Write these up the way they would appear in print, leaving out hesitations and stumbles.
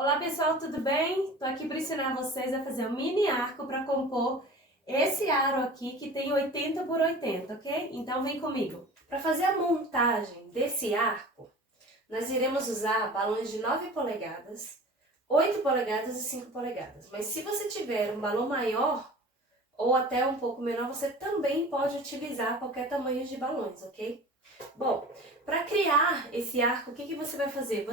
Olá pessoal, tudo bem? Tô aqui para ensinar vocês a fazer um mini arco para compor esse aro aqui que tem 80 por 80, ok? Então vem comigo. Para fazer a montagem desse arco, nós iremos usar balões de 9 polegadas, 8 polegadas e 5 polegadas. Mas se você tiver um balão maior ou até um pouco menor, você também pode utilizar qualquer tamanho de balões, ok? Bom, para criar esse arco, o que você vai fazer?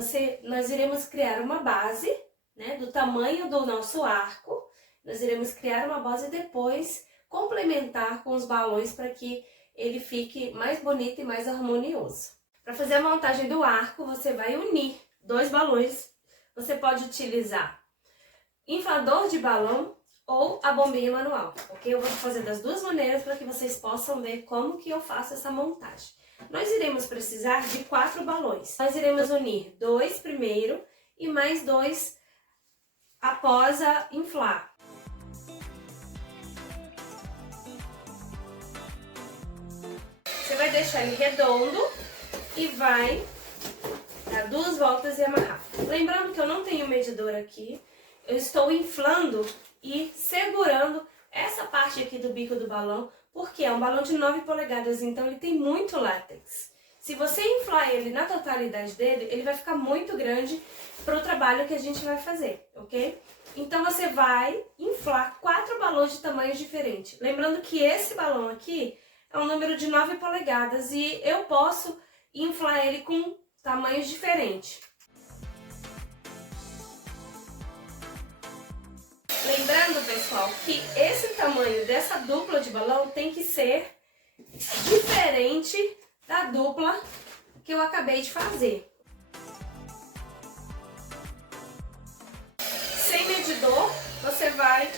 Nós iremos criar uma base, né, do tamanho do nosso arco. Nós iremos criar uma base e depois complementar com os balões para que ele fique mais bonito e mais harmonioso. Para fazer a montagem do arco, você vai unir dois balões. Você pode utilizar inflador de balão ou a bombinha manual, ok? Eu vou fazer das duas maneiras para que vocês possam ver como que eu faço essa montagem. Nós iremos precisar de 4 balões. Nós iremos unir 2 primeiro e mais 2 após a inflar. Você vai deixar ele redondo e vai dar 2 voltas e amarrar. Lembrando que eu não tenho medidor aqui, eu estou inflando e segurando essa parte aqui do bico do balão, porque é um balão de 9 polegadas, então ele tem muito látex. Se você inflar ele na totalidade dele, ele vai ficar muito grande para o trabalho que a gente vai fazer, ok? Então você vai inflar 4 balões de tamanhos diferentes. Lembrando que esse balão aqui é um número de 9 polegadas e eu posso inflar ele com tamanhos diferentes. Lembrando, pessoal, que esse tamanho dessa dupla de balão tem que ser diferente da dupla que eu acabei de fazer. Sem medidor, você vai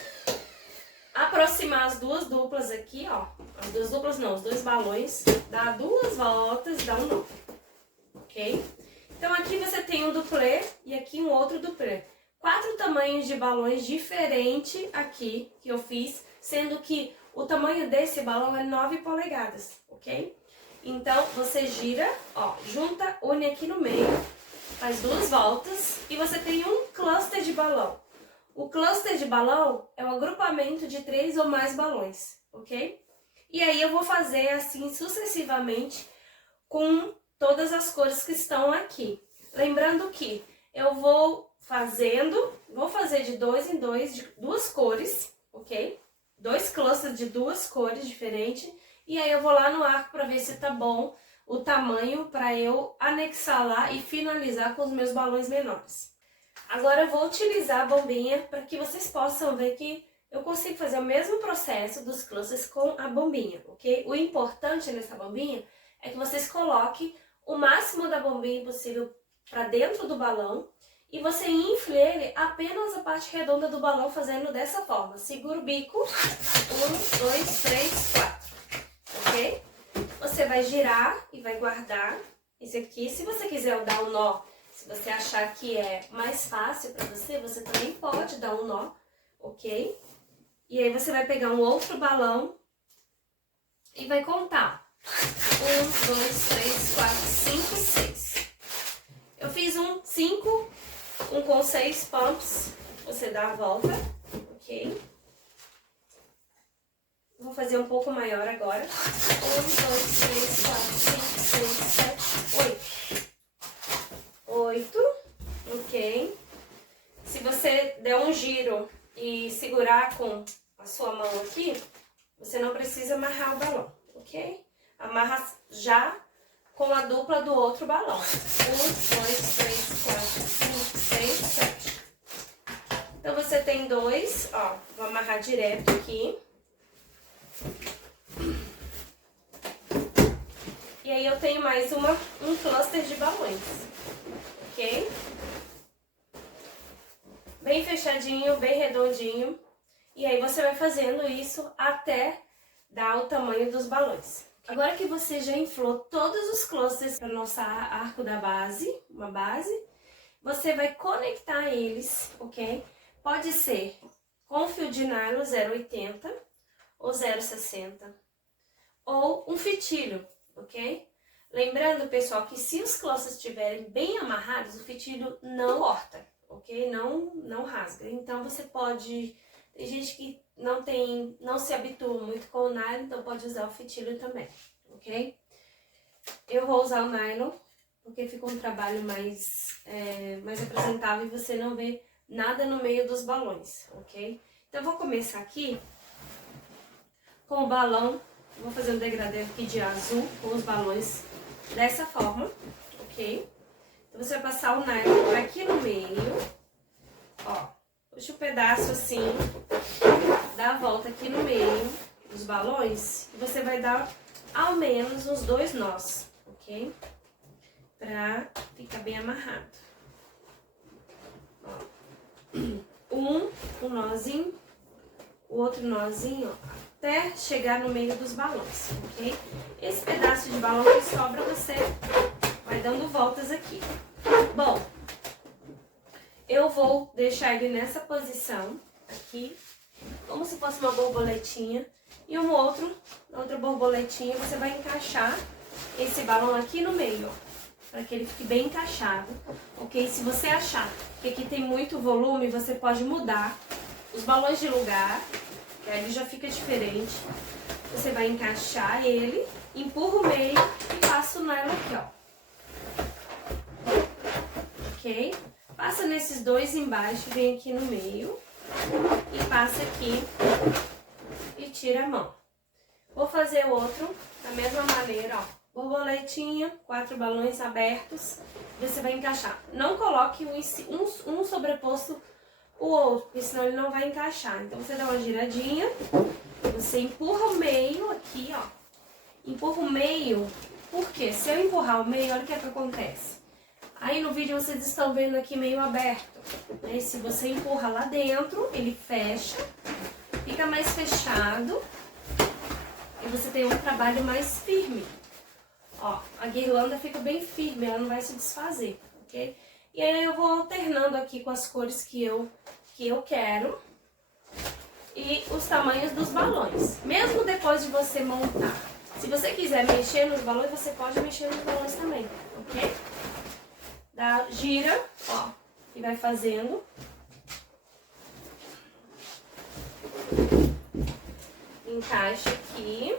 aproximar as duas duplas aqui, ó. As duas duplas não, os dois balões, dá 2 voltas, dá um nó, ok? Então aqui você tem um duplê e aqui um outro duplê. 4 tamanhos de balões diferentes aqui que eu fiz, sendo que o tamanho desse balão é 9 polegadas, ok? Então você gira, ó, junta, une aqui no meio, faz 2 voltas e você tem um cluster de balão. O cluster de balão é um agrupamento de 3 ou mais balões, ok? E aí eu vou fazer assim sucessivamente com todas as cores que estão aqui. Lembrando que eu vou fazer de 2 em 2, de 2 cores, ok? 2 clusters de 2 cores diferentes. E aí eu vou lá no arco para ver se tá bom o tamanho para eu anexar lá e finalizar com os meus balões menores. Agora eu vou utilizar a bombinha para que vocês possam ver que eu consigo fazer o mesmo processo dos clusters com a bombinha, ok? O importante nessa bombinha é que vocês coloquem o máximo da bombinha possível para dentro do balão e você infle ele apenas a parte redonda do balão fazendo dessa forma. Segura o bico, 1, 2, 3, 4, ok? Você vai girar e vai guardar isso aqui. Se você quiser dar um nó, se você achar que é mais fácil para você, você também pode dar um nó, ok? E aí você vai pegar um outro balão e vai contar. 1, 2, 3, 4, 5, 6. Eu fiz 5, um com 6 pumps, você dá a volta, ok? Vou fazer um pouco maior agora. 1, 2, 3, 4, 5, 6, 7, 8. 8, ok? Se você der um giro e segurar com a sua mão aqui, você não precisa amarrar o balão, ok? Amarra já com a dupla do outro balão. 1, 2, 3, 4, 5, 6, 7. Então você tem 2, ó, vou amarrar direto aqui. E aí eu tenho mais um cluster de balões, ok? Bem fechadinho, bem redondinho. E aí você vai fazendo isso até dar o tamanho dos balões. Agora que você já inflou todos os clusters para o nosso arco da base, uma base, você vai conectar eles, ok? Pode ser com fio de nylon 0,80 ou 0,60 ou um fitilho, ok? Lembrando, pessoal, que se os clusters estiverem bem amarrados, o fitilho não corta, ok? Não rasga. Então, você pode... Tem gente que não se habitua muito com o nylon, então pode usar o fitilho também, ok? Eu vou usar o nylon, porque fica um trabalho mais apresentável e você não vê nada no meio dos balões, ok? Então, eu vou começar aqui com o balão. Vou fazer um degradê aqui de azul com os balões dessa forma, ok? Então, você vai passar o nylon aqui no meio, ó. Puxa o pedaço assim, dá a volta aqui no meio dos balões e você vai dar ao menos uns 2 nós, ok? Pra ficar bem amarrado. Ó. Um nozinho, o outro nozinho, ó, até chegar no meio dos balões, ok? Esse pedaço de balão que sobra, você vai dando voltas aqui. Bom, eu vou deixar ele nessa posição aqui, como se fosse uma borboletinha. E outra borboletinha, você vai encaixar esse balão aqui no meio, ó, para que ele fique bem encaixado, ok? Se você achar que aqui tem muito volume, você pode mudar os balões de lugar, que aí ele já fica diferente. Você vai encaixar ele, empurra o meio e passa o nylon aqui, ó. Ok? Passa nesses dois embaixo, vem aqui no meio e passa aqui e tira a mão. Vou fazer o outro da mesma maneira, ó. Borboletinha, 4 balões abertos, você vai encaixar. Não coloque um sobreposto o outro, porque senão ele não vai encaixar. Então, você dá uma giradinha, você empurra o meio aqui, ó. Empurra o meio, porque se eu empurrar o meio, olha o que é que acontece. Aí no vídeo vocês estão vendo aqui meio aberto, né? Se você empurra lá dentro, ele fecha, fica mais fechado e você tem um trabalho mais firme. Ó, a guirlanda fica bem firme, ela não vai se desfazer, ok? E aí eu vou alternando aqui com as cores que eu quero e os tamanhos dos balões. Mesmo depois de você montar, se você quiser mexer nos balões, você pode mexer nos balões também, ok? Gira, ó, e vai fazendo. Encaixa aqui,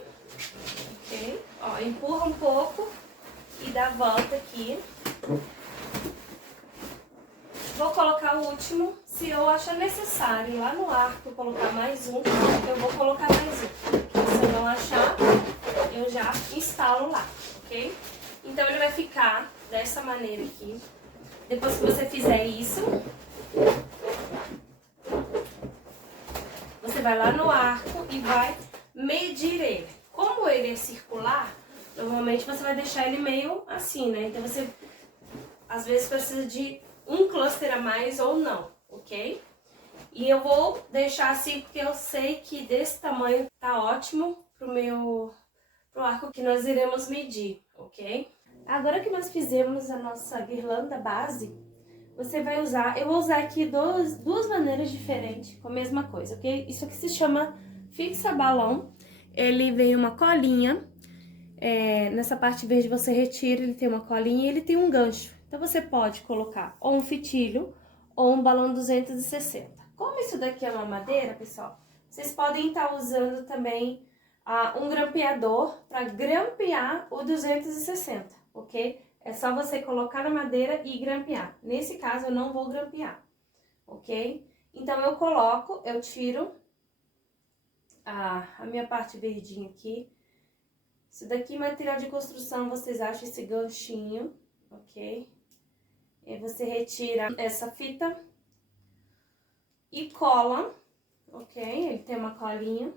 ok? Ó, empurra um pouco e dá a volta aqui. Vou colocar o último, se eu achar necessário lá no arco colocar mais um, eu vou colocar mais um. Se eu não achar, eu já instalo lá, ok? Então ele vai ficar dessa maneira aqui. Depois que você fizer isso, você vai lá no arco e vai medir ele. Como ele é circular, normalmente você vai deixar ele meio assim, né? Então você, às vezes, precisa de um cluster a mais ou não, ok? E eu vou deixar assim porque eu sei que desse tamanho tá ótimo pro arco que nós iremos medir, ok? Agora que nós fizemos a nossa guirlanda base, você vai usar... Eu vou usar aqui duas maneiras diferentes com a mesma coisa, ok? Isso aqui se chama fixa balão. Ele vem uma colinha. Nessa parte verde você retira, ele tem uma colinha e ele tem um gancho. Então, você pode colocar ou um fitilho ou um balão 260. Como isso daqui é uma madeira, pessoal, vocês podem estar usando também um grampeador para grampear o 260, ok? É só você colocar na madeira e grampear. Nesse caso, eu não vou grampear, ok? Então, eu tiro a minha parte verdinha aqui. Isso daqui, material de construção, vocês acham esse ganchinho, ok? E você retira essa fita e cola, ok? Ele tem uma colinha.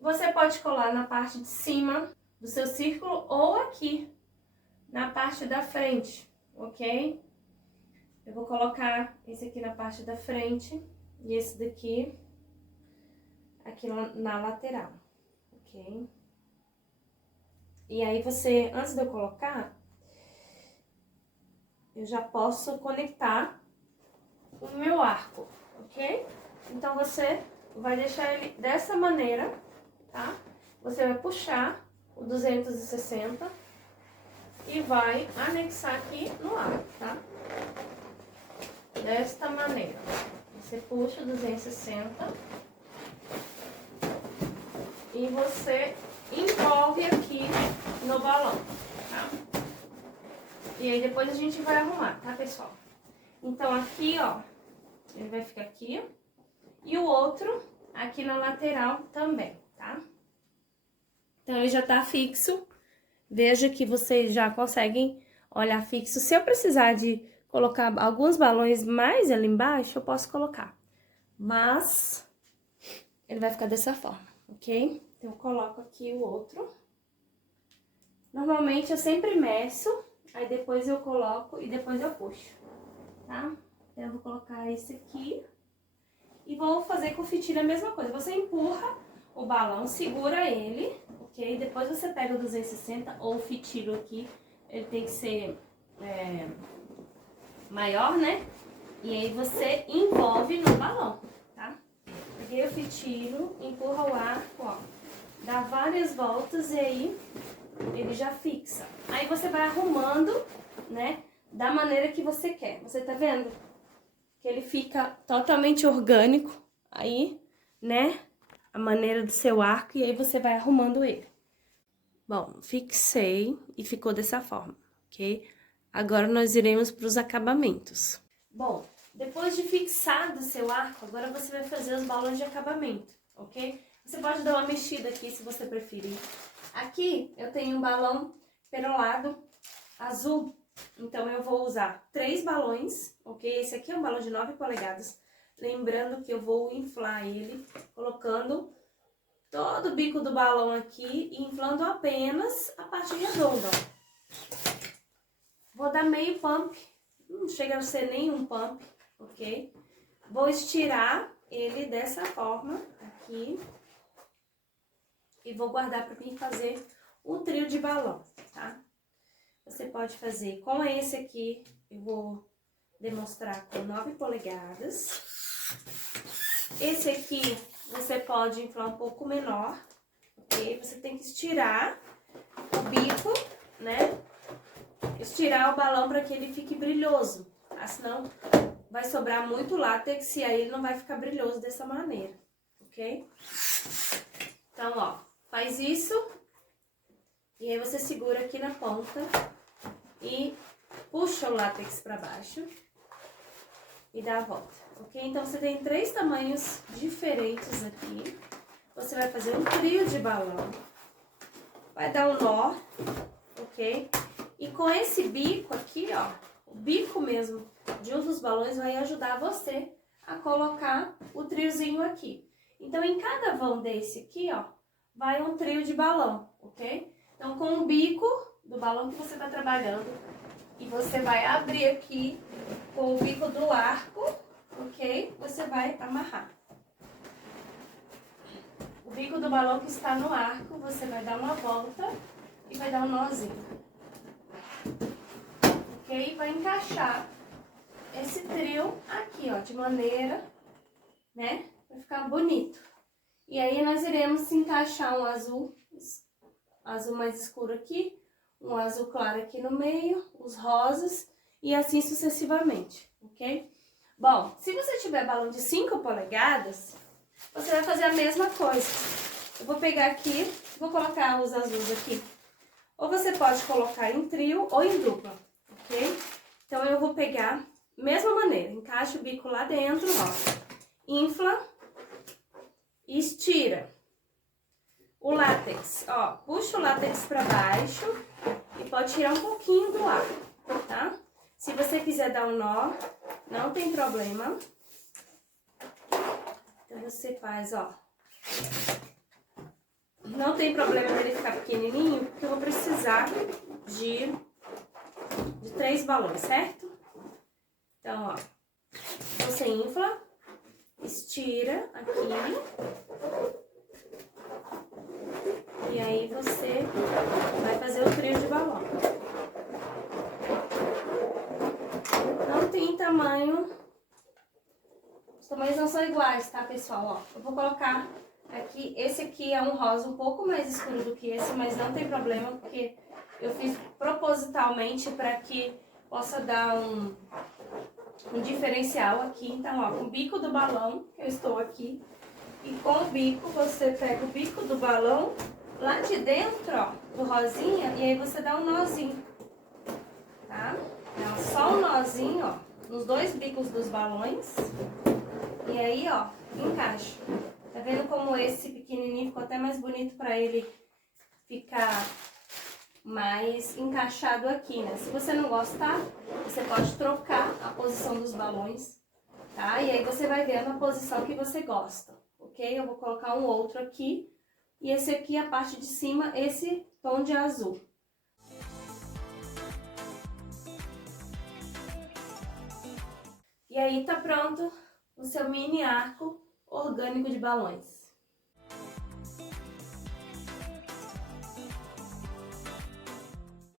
Você pode colar na parte de cima do seu círculo ou aqui, na parte da frente, ok? Eu vou colocar esse aqui na parte da frente e esse daqui aqui na lateral, ok? E aí você, antes de eu colocar, eu já posso conectar o meu arco, ok? Então, você vai deixar ele dessa maneira, tá? Você vai puxar o 260 e vai anexar aqui no arco, tá? desta maneira. Você puxa 260 e você envolve aqui no balão, tá? E aí depois a gente vai arrumar, tá, pessoal? Então aqui, ó, ele vai ficar aqui, ó, e o outro aqui na lateral também, tá? Então ele já tá fixo. Veja que vocês já conseguem olhar fixo. Se eu precisar de colocar alguns balões mais ali embaixo, eu posso colocar. Mas ele vai ficar dessa forma, ok? Então eu coloco aqui o outro. Normalmente eu sempre meço, aí depois eu coloco e depois eu puxo, tá? Então eu vou colocar esse aqui e vou fazer com o fitilho a mesma coisa. Você empurra o balão, segura ele, ok? Depois você pega o 260 ou o fitilho aqui, ele tem que ser maior, né? E aí você envolve no balão, tá? Peguei o fitilho, empurra o arco, ó, dá várias voltas e aí ele já fixa. Aí você vai arrumando, né, da maneira que você quer. Você tá vendo que ele fica totalmente orgânico aí, né? A maneira do seu arco e aí você vai arrumando ele. Bom, fixei e ficou dessa forma, ok? Agora nós iremos para os acabamentos. Bom, depois de fixado o seu arco, agora você vai fazer os balões de acabamento, ok? Você pode dar uma mexida aqui se você preferir. Aqui eu tenho um balão perolado azul, então eu vou usar 3 balões, ok? Esse aqui é um balão de 9 polegadas. Lembrando que eu vou inflar ele colocando todo o bico do balão aqui e inflando apenas a parte redonda, ó. Vou dar meio pump, não chega a ser nenhum pump, ok? Vou estirar ele dessa forma aqui e vou guardar para mim fazer o trio de balão, tá? Você pode fazer com esse aqui, eu vou demonstrar com 9 polegadas. Esse aqui você pode inflar um pouco menor, ok? Você tem que estirar o bico, né? Estirar o balão para que ele fique brilhoso, tá? Senão vai sobrar muito látex e aí ele não vai ficar brilhoso dessa maneira, ok? Então, ó, faz isso e aí você segura aqui na ponta e puxa o látex para baixo e dá a volta, ok? Então, você tem 3 tamanhos diferentes aqui. Você vai fazer um trio de balão, vai dar um nó, ok? E com esse bico aqui, ó, o bico mesmo de um dos balões vai ajudar você a colocar o triozinho aqui. Então, em cada vão desse aqui, ó, vai um trio de balão, ok? Então, com o bico do balão que você tá trabalhando, e você vai abrir aqui com o bico do arco, ok? Você vai amarrar. O bico do balão que está no arco, você vai dar uma volta e vai dar um nozinho. Ok? Vai encaixar esse trio aqui, ó, de maneira, né? Vai ficar bonito. E aí, nós iremos encaixar um azul mais escuro aqui, um azul claro aqui no meio, os rosas e assim sucessivamente, ok? Bom, se você tiver balão de 5 polegadas, você vai fazer a mesma coisa. Eu vou pegar aqui, vou colocar os azuis aqui. Ou você pode colocar em trio ou em dupla, ok? Então, eu vou pegar, mesma maneira, encaixa o bico lá dentro, ó. Infla e estira. O látex, ó, puxa o látex pra baixo e pode tirar um pouquinho do ar, tá? Se você quiser dar um nó, não tem problema. Então, você faz, ó. Não tem problema dele ficar pequenininho, porque eu vou precisar de 3 balões, certo? Então, ó, você infla, estira aqui. E aí você vai fazer o trio de balão. Não tem tamanho, os tamanhos não são iguais, tá, pessoal? Ó, eu vou colocar aqui, esse aqui é um rosa um pouco mais escuro do que esse, mas não tem problema, porque eu fiz propositalmente para que possa dar um diferencial aqui. Então, ó, com o bico do balão, que eu estou aqui, e com o bico, você pega o bico do balão lá de dentro, ó, do rosinha, e aí você dá um nozinho, tá? Dá só um nozinho, ó, nos dois bicos dos balões, e aí, ó, encaixa. Tá vendo como esse pequenininho ficou até mais bonito pra ele ficar mais encaixado aqui, né? Se você não gostar, você pode trocar a posição dos balões, tá? E aí você vai ver a posição que você gosta, ok? Eu vou colocar um outro aqui, e esse aqui, a parte de cima, esse tom de azul. E aí tá pronto o seu mini arco orgânico de balões.